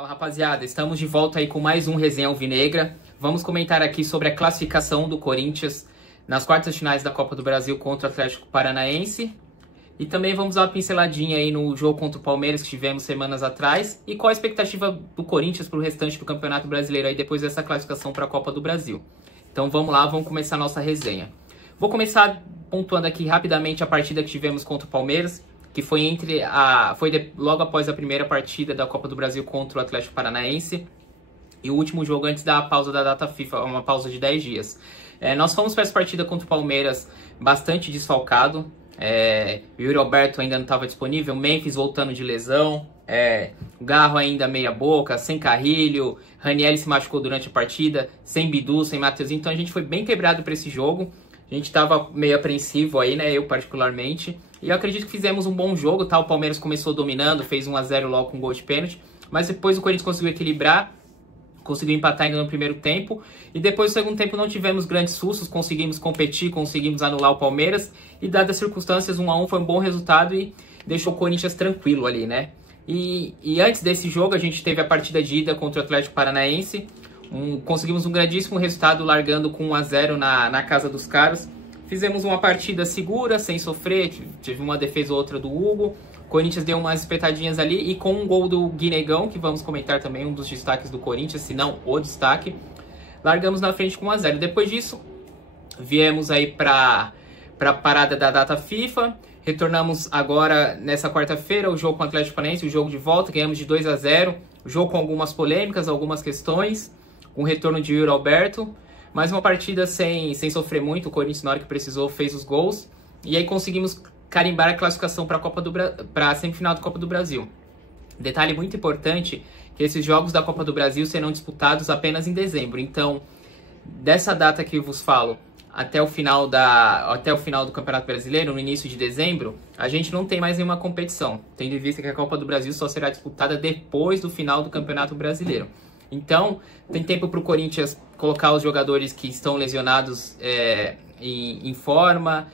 Fala, rapaziada, estamos de volta aí com mais um Resenha Alvinegra. Vamos comentar aqui sobre a classificação do Corinthians nas quartas finais da Copa do Brasil contra o Atlético Paranaense. E também vamos dar uma pinceladinha aí no jogo contra o Palmeiras que tivemos semanas atrás. E qual a expectativa do Corinthians para o restante do Campeonato Brasileiro aí depois dessa classificação para a Copa do Brasil. Então vamos lá, vamos começar a nossa resenha. Vou começar pontuando aqui rapidamente a partida que tivemos contra o Palmeiras, que foi logo após a primeira partida da Copa do Brasil contra o Atlético Paranaense e o último jogo antes da pausa da data FIFA, uma pausa de 10 dias. Nós fomos para essa partida contra o Palmeiras bastante desfalcado. O Yuri Alberto ainda não estava disponível, Memphis voltando de lesão, o Garro ainda meia boca, sem Carrilho, Ranieri se machucou durante a partida, sem Bidu, sem Matheus, então a gente foi bem quebrado para esse jogo. A gente estava meio apreensivo aí, né, eu particularmente. E eu acredito que fizemos um bom jogo, tá? O Palmeiras começou dominando, fez 1 a 0 logo com gol de pênalti. Mas depois o Corinthians conseguiu equilibrar, conseguiu empatar ainda no primeiro tempo. E depois do segundo tempo não tivemos grandes sustos, conseguimos competir, conseguimos anular o Palmeiras. E dadas as circunstâncias, 1 a 1 foi um bom resultado e deixou o Corinthians tranquilo ali, né? E antes desse jogo a gente teve a partida de ida contra o Atlético Paranaense. Conseguimos um grandíssimo resultado largando com 1 a 0 na casa dos caras. Fizemos uma partida segura, sem sofrer, tive uma defesa ou outra do Hugo. O Corinthians deu umas espetadinhas ali e com um gol do Guinegão, que vamos comentar também, um dos destaques do Corinthians, se não o destaque, largamos na frente com 1 a 0. Depois disso, viemos aí para a parada da data FIFA. Retornamos agora nessa quarta-feira, o jogo com o Atlético Paranaense, o jogo de volta, ganhamos de 2 a 0. O jogo com algumas polêmicas, algumas questões, com o retorno de Yuri Alberto. Mais uma partida sem sofrer muito, o Corinthians na hora que precisou fez os gols. E aí conseguimos carimbar a classificação para a semifinal da Copa do Brasil. Detalhe muito importante, que esses jogos da Copa do Brasil serão disputados apenas em dezembro. Então, dessa data que eu vos falo, até o final do Campeonato Brasileiro, no início de dezembro, a gente não tem mais nenhuma competição, tendo em vista que a Copa do Brasil só será disputada depois do final do Campeonato Brasileiro. Então, tem tempo para o Corinthians colocar os jogadores que estão lesionados em forma,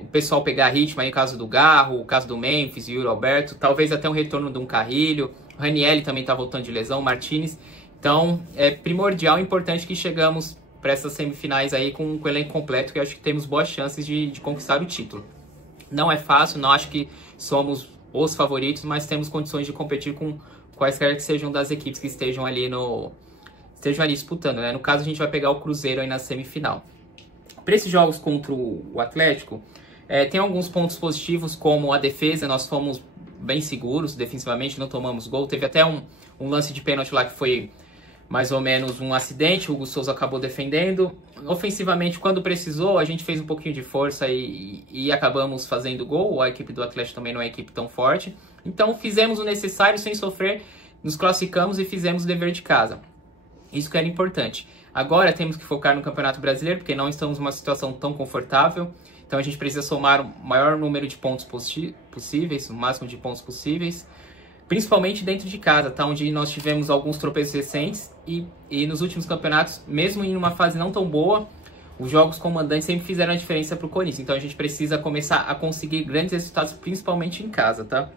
o pessoal pegar ritmo, aí o caso do Garro, o caso do Memphis, o Yuri Alberto, talvez até um retorno de um Carrilho, o Ranieri também está voltando de lesão, o Martinez. Então, é primordial e importante que chegamos para essas semifinais aí com o elenco completo, que eu acho que temos boas chances de conquistar o título. Não é fácil, não acho que somos os favoritos, mas temos condições de competir com quaisquer que sejam das equipes que estejam ali disputando, né? No caso, a gente vai pegar o Cruzeiro aí na semifinal. Para esses jogos contra o Atlético, tem alguns pontos positivos, como a defesa, nós fomos bem seguros defensivamente, não tomamos gol. Teve até um lance de pênalti lá que foi mais ou menos um acidente, o Hugo Souza acabou defendendo. Ofensivamente, quando precisou, a gente fez um pouquinho de força e acabamos fazendo gol. A equipe do Atlético também não é uma equipe tão forte. Então fizemos o necessário sem sofrer, nos classificamos e fizemos o dever de casa. Isso que era importante. Agora temos que focar no Campeonato Brasileiro, porque não estamos numa situação tão confortável. Então a gente precisa somar o maior número de pontos possíveis, o máximo de pontos possíveis. Principalmente dentro de casa, tá? Onde nós tivemos alguns tropeços recentes e nos últimos campeonatos, mesmo em uma fase não tão boa, os jogos com mandantes sempre fizeram a diferença para o Corinthians. Então a gente precisa começar a conseguir grandes resultados, principalmente em casa, tá?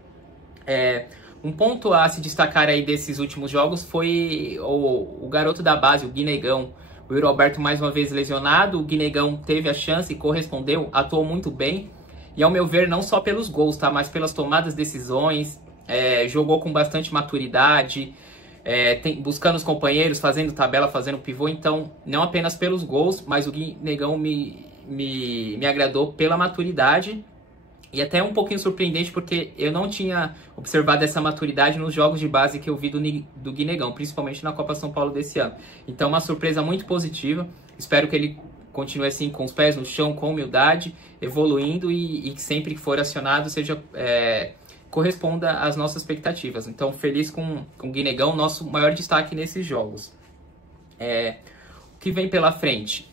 Um ponto a se destacar aí desses últimos jogos foi o garoto da base, o Guinegão. O Yuri Alberto mais uma vez lesionado, o Guinegão teve a chance e correspondeu, atuou muito bem. E ao meu ver, não só pelos gols, tá? Mas pelas tomadas de decisões, jogou com bastante maturidade, buscando os companheiros, fazendo tabela, fazendo pivô. Então, não apenas pelos gols, mas o Guinegão me agradou pela maturidade. E até um pouquinho surpreendente, porque eu não tinha observado essa maturidade nos jogos de base que eu vi do Guinegão, principalmente na Copa São Paulo desse ano. Então, uma surpresa muito positiva. Espero que ele continue assim, com os pés no chão, com humildade, evoluindo e que sempre que for acionado corresponda às nossas expectativas. Então, feliz com o Guinegão, nosso maior destaque nesses jogos. O que vem pela frente?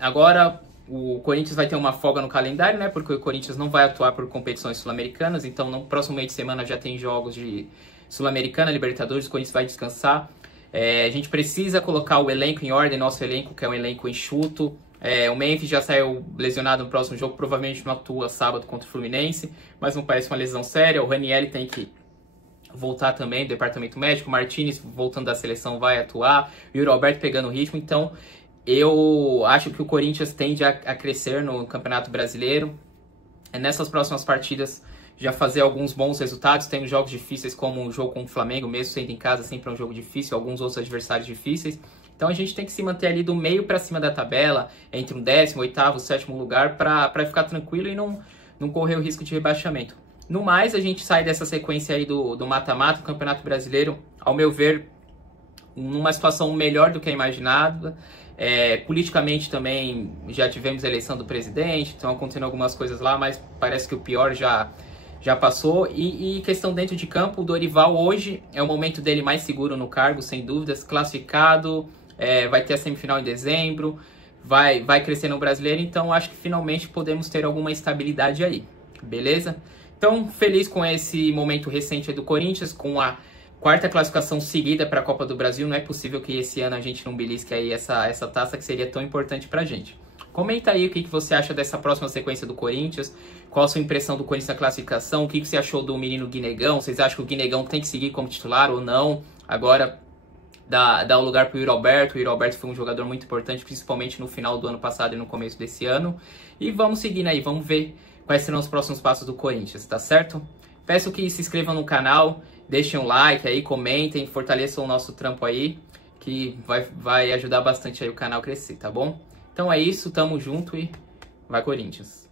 Agora, o Corinthians vai ter uma folga no calendário, né? Porque o Corinthians não vai atuar por competições sul-americanas. Então, no próximo meio de semana já tem jogos de Sul-Americana, Libertadores. O Corinthians vai descansar. A gente precisa colocar o elenco em ordem, nosso elenco, que é um elenco enxuto. O Memphis já saiu lesionado no próximo jogo, provavelmente não atua sábado contra o Fluminense, mas não parece uma lesão séria. O Ranieri tem que voltar também, do departamento médico, o Martinez voltando da seleção vai atuar, o Yuri Alberto pegando o ritmo, então eu acho que o Corinthians tende a crescer no Campeonato Brasileiro. Nessas próximas partidas já fazer alguns bons resultados, tem jogos difíceis como o jogo com o Flamengo, mesmo sendo em casa, sempre é um jogo difícil, alguns outros adversários difíceis. Então a gente tem que se manter ali do meio para cima da tabela, entre um 10º, 8º, 7º lugar, para ficar tranquilo e não correr o risco de rebaixamento. No mais, a gente sai dessa sequência aí do mata-mata, do Campeonato Brasileiro, ao meu ver, numa situação melhor do que a imaginada. Politicamente também já tivemos a eleição do presidente, estão acontecendo algumas coisas lá, mas parece que o pior já passou. E questão dentro de campo, o Dorival hoje é o momento dele mais seguro no cargo, sem dúvidas, classificado, vai ter a semifinal em dezembro, vai crescer no Brasileiro, então acho que finalmente podemos ter alguma estabilidade aí, beleza? Então, feliz com esse momento recente do Corinthians, com a 4ª classificação seguida para a Copa do Brasil. Não é possível que esse ano a gente não belisque aí essa taça que seria tão importante para a gente. Comenta aí o que você acha dessa próxima sequência do Corinthians, qual a sua impressão do Corinthians na classificação, o que você achou do menino Guinegão, vocês acham que o Guinegão tem que seguir como titular ou não? Agora dá o lugar para o Yuri Alberto. O Yuri Alberto foi um jogador muito importante, principalmente no final do ano passado e no começo desse ano. E vamos seguindo aí, vamos ver quais serão os próximos passos do Corinthians, tá certo? Peço que se inscrevam no canal, deixem um like aí, comentem, fortaleçam o nosso trampo aí, que vai ajudar bastante aí o canal a crescer, tá bom? Então é isso, tamo junto e vai Corinthians!